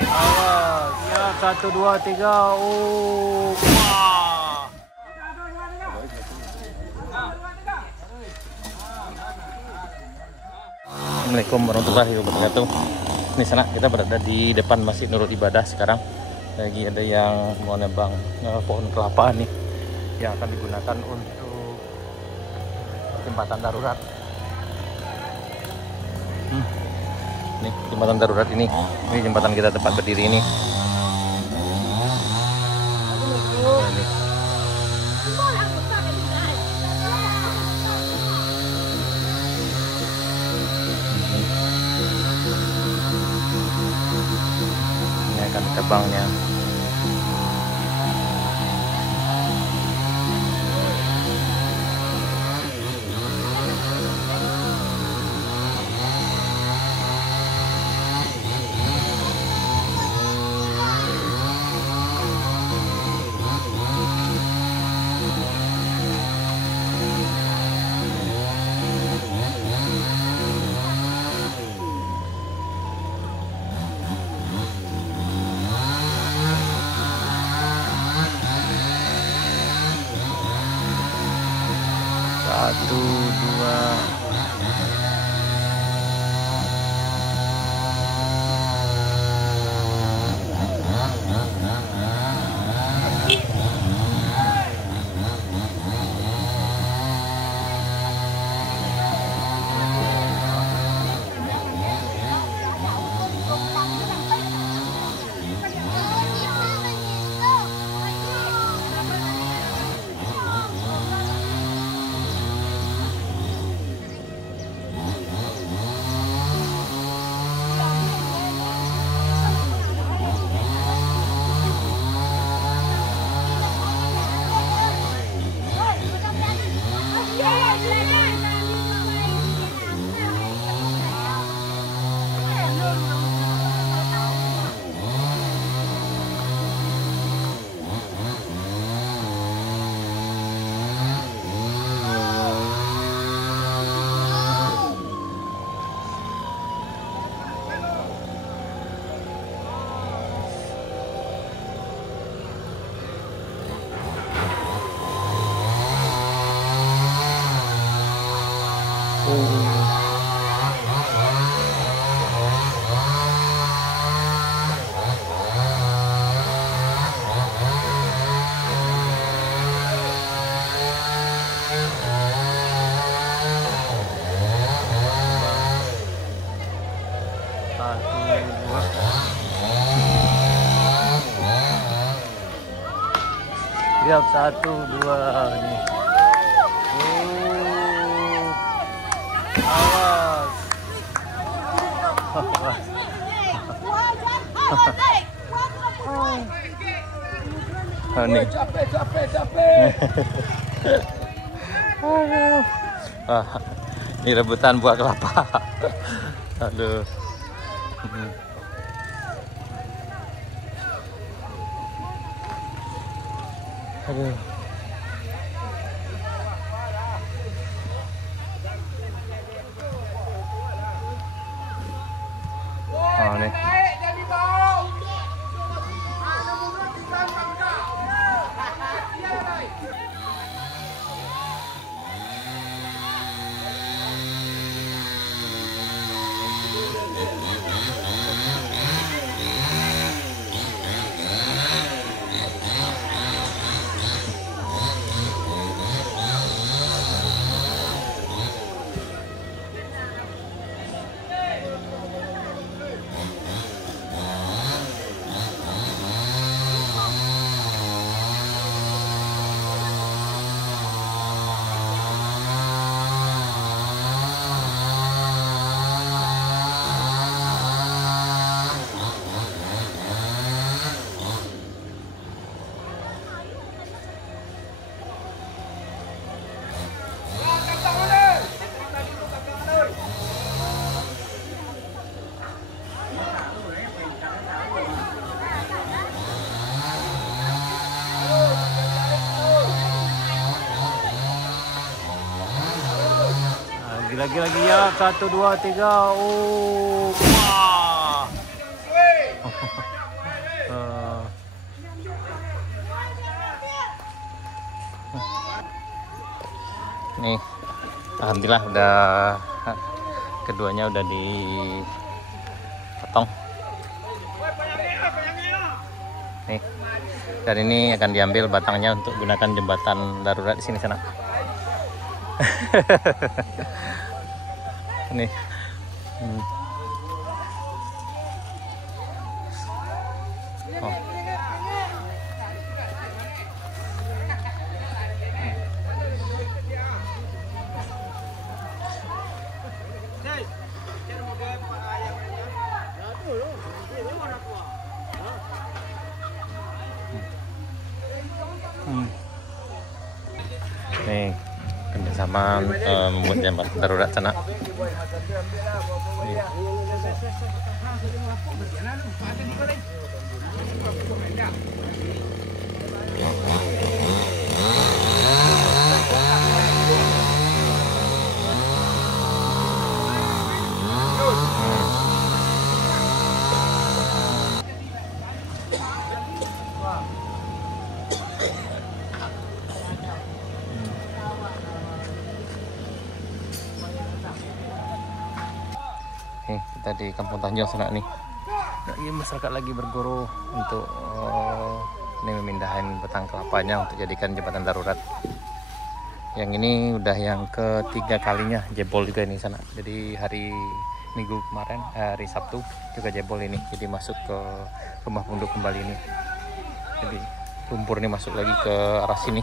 Awas. Ya, 1, 2, 3. Oh. Wah. Assalamualaikum warahmatullahi wabarakatuh. Ini sana kita berada di depan Masjid Nurul Ibadah sekarang. Lagi ada yang mau nebang pohon kelapa nih yang akan digunakan untuk jembatan darurat. Nih jembatan darurat ini jembatan kita tempat berdiri ini. Ini. Ini akan tebangnya. Satu, dua. Siap, 1, 2 nih. Awas. Nih. Capek. Ini rebutan buah kelapa. Aduh. Aduh. Oh, nih. Lagi ya, 1, 2, 3. Oh, wah. Nih, alhamdulillah udah keduanya udah dipotong. Nih, dan ini akan diambil batangnya untuk gunakan jembatan darurat di sini sana. Nih. Oh. Nih, kerjasama membuat jembatan darurat sana. Nih. Kita di Kampung Tanjung sana nih. Nah, ini masyarakat lagi berguru untuk ini memindahin batang kelapanya untuk jadikan jembatan darurat. Yang ini udah yang ketiga kalinya jebol juga ini sana. Jadi hari Minggu kemarin, hari Sabtu juga jebol ini. Jadi masuk ke rumah penduduk kembali ini. Jadi lumpur ini masuk lagi ke arah sini.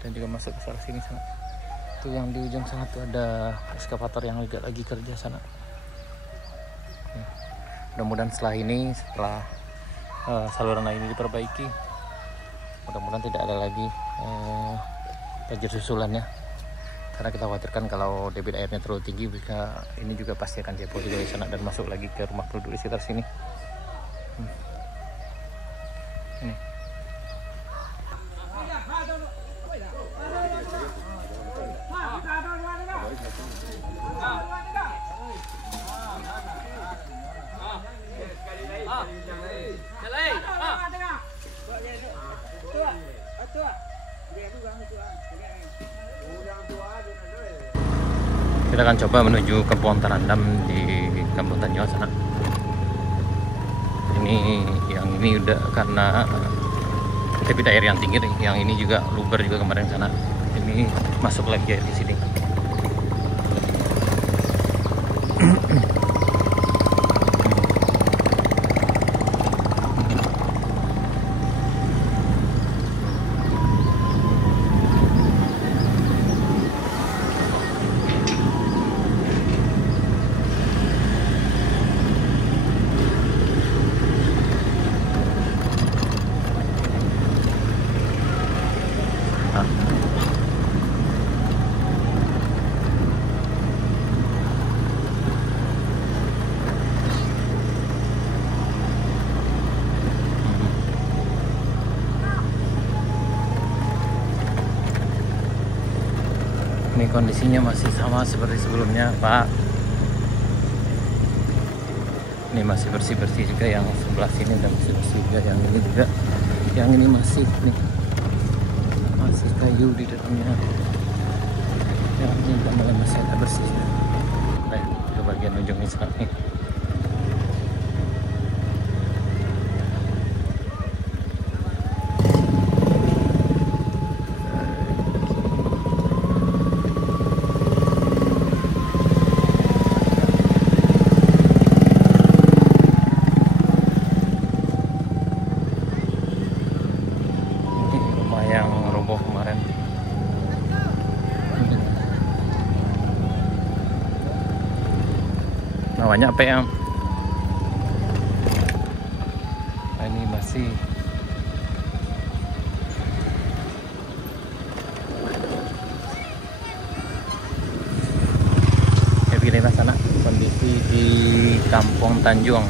Dan juga masuk ke arah sini sana. Tuh yang di ujung sana tuh ada eskavator yang juga lagi kerja sana. Mudah-mudahan setelah saluran air ini diperbaiki, mudah-mudahan tidak ada lagi banjir susulannya. Karena kita khawatirkan kalau debit airnya terlalu tinggi, ini juga pasti akan jebol juga di sana dan masuk lagi ke rumah penduduk di sekitar sini. Ini. Kita akan coba menuju ke pohon terendam di Kampung Tanjung sana. Yang ini udah karena debit air yang tinggi nih. Yang ini juga luber juga kemarin sana. Ini masuk lagi air di sini. Ini kondisinya masih sama seperti sebelumnya, Pak. Ini masih bersih-bersih juga, yang sebelah sini udah masih bersih juga, yang ini juga. Yang ini masih nih. Masih kayu di dalamnya. Yang ini udah mulai masih ada bersih. Nah, ke bagian ujung ini sekarang nih. Kemarin namanya apa ya? Nah, ini masih ya, beginilah sana kondisi di Kampung Tanjung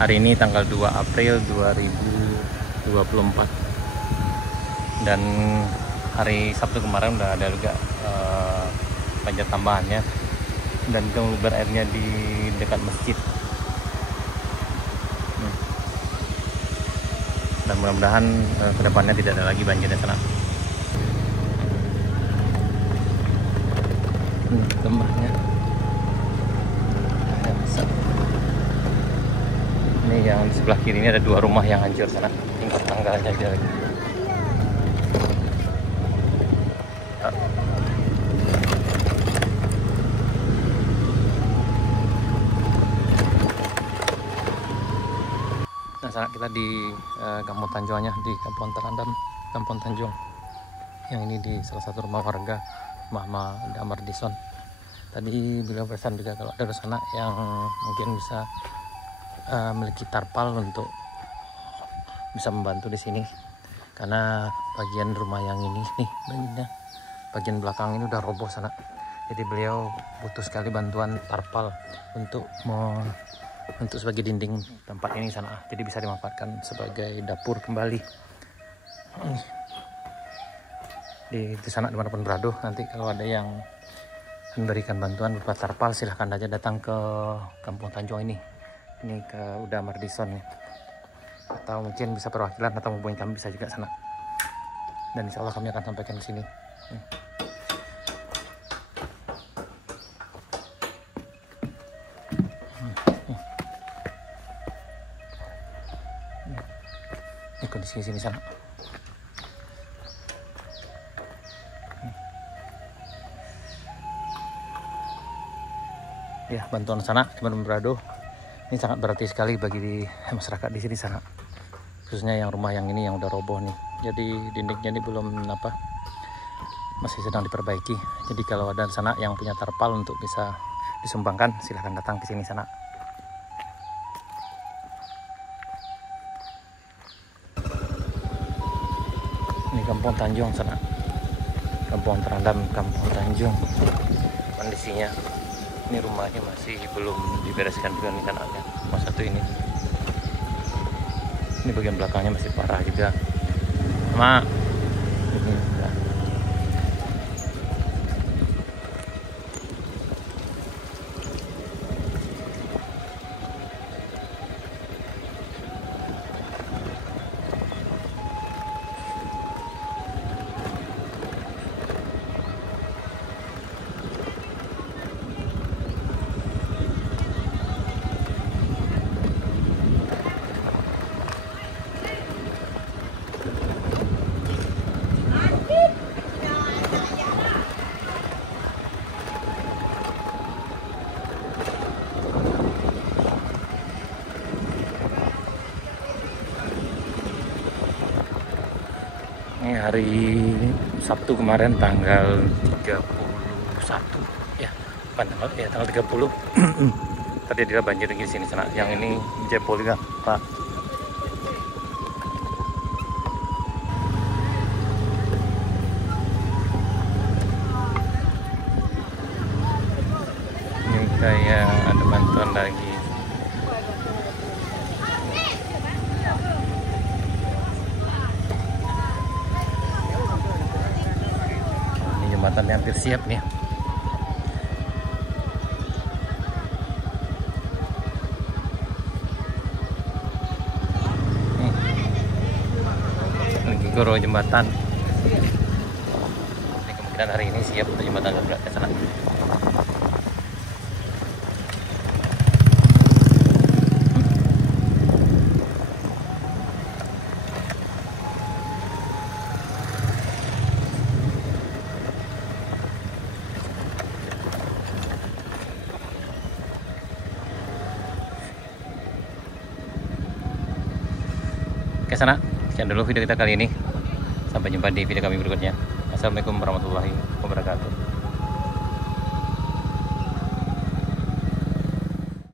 hari ini tanggal 2 April 2024. Dan hari Sabtu kemarin udah ada juga banjir tambahannya, dan itu luber airnya di dekat masjid. Dan mudah-mudahan kedepannya tidak ada lagi banjir di sana. Gambarnya ini yang di sebelah kiri ini ada 2 rumah yang hancur sana, tingkat tanggalnya aja lagi. Nah, sana kita di Kampung Tanjungnya, di Kampung Terandam, Kampung Tanjung. Yang ini di salah satu rumah warga, Mama Damardison. Tadi beliau pesan juga kalau ada sana yang mungkin bisa memiliki tarpal untuk bisa membantu di sini, karena bagian rumah yang ini nih banjirnya, bagian belakang ini udah roboh sana. Jadi beliau butuh sekali bantuan tarpal untuk sebagai dinding tempat ini sana, jadi bisa dimanfaatkan sebagai dapur kembali. Di sana dimanapun berada, nanti kalau ada yang memberikan bantuan berupa tarpal, silahkan aja datang ke Kampung Tanjung ini ke Uda Mardison ya. Atau mungkin bisa perwakilan atau hubungi kami bisa juga sana, dan insya Allah kami akan sampaikan ke sini. Ini kondisi sini sana. Ya, bantuan sana teman-teman berado ini sangat berarti sekali bagi masyarakat di sini sana, khususnya yang rumah yang ini yang udah roboh nih. Jadi dindingnya ini belum masih sedang diperbaiki. Jadi kalau ada sana yang punya tarpal untuk bisa disumbangkan, silahkan datang ke sini sana. Ini Kampung Tanjung sana, Kampung Terandam, Kampung Tanjung. Kondisinya ini rumahnya masih belum dibereskan juga nih kanalnya, rumah satu ini. Ini bagian belakangnya masih parah juga. Sama ini ya. Ini hari Sabtu kemarin tanggal 31 ya, tanggal 30. Tadi ada banjir di sini sana. Yang ini jebol juga, Pak. Ini kayak ada bantuan lagi. Jembatan hampir siap nih. Lagi goro jembatan. Ini kemungkinan hari ini siap untuk jembatan sebelah ke sana. Ke sana, sekian dulu video kita kali ini. Sampai jumpa di video kami berikutnya. Assalamualaikum warahmatullahi wabarakatuh.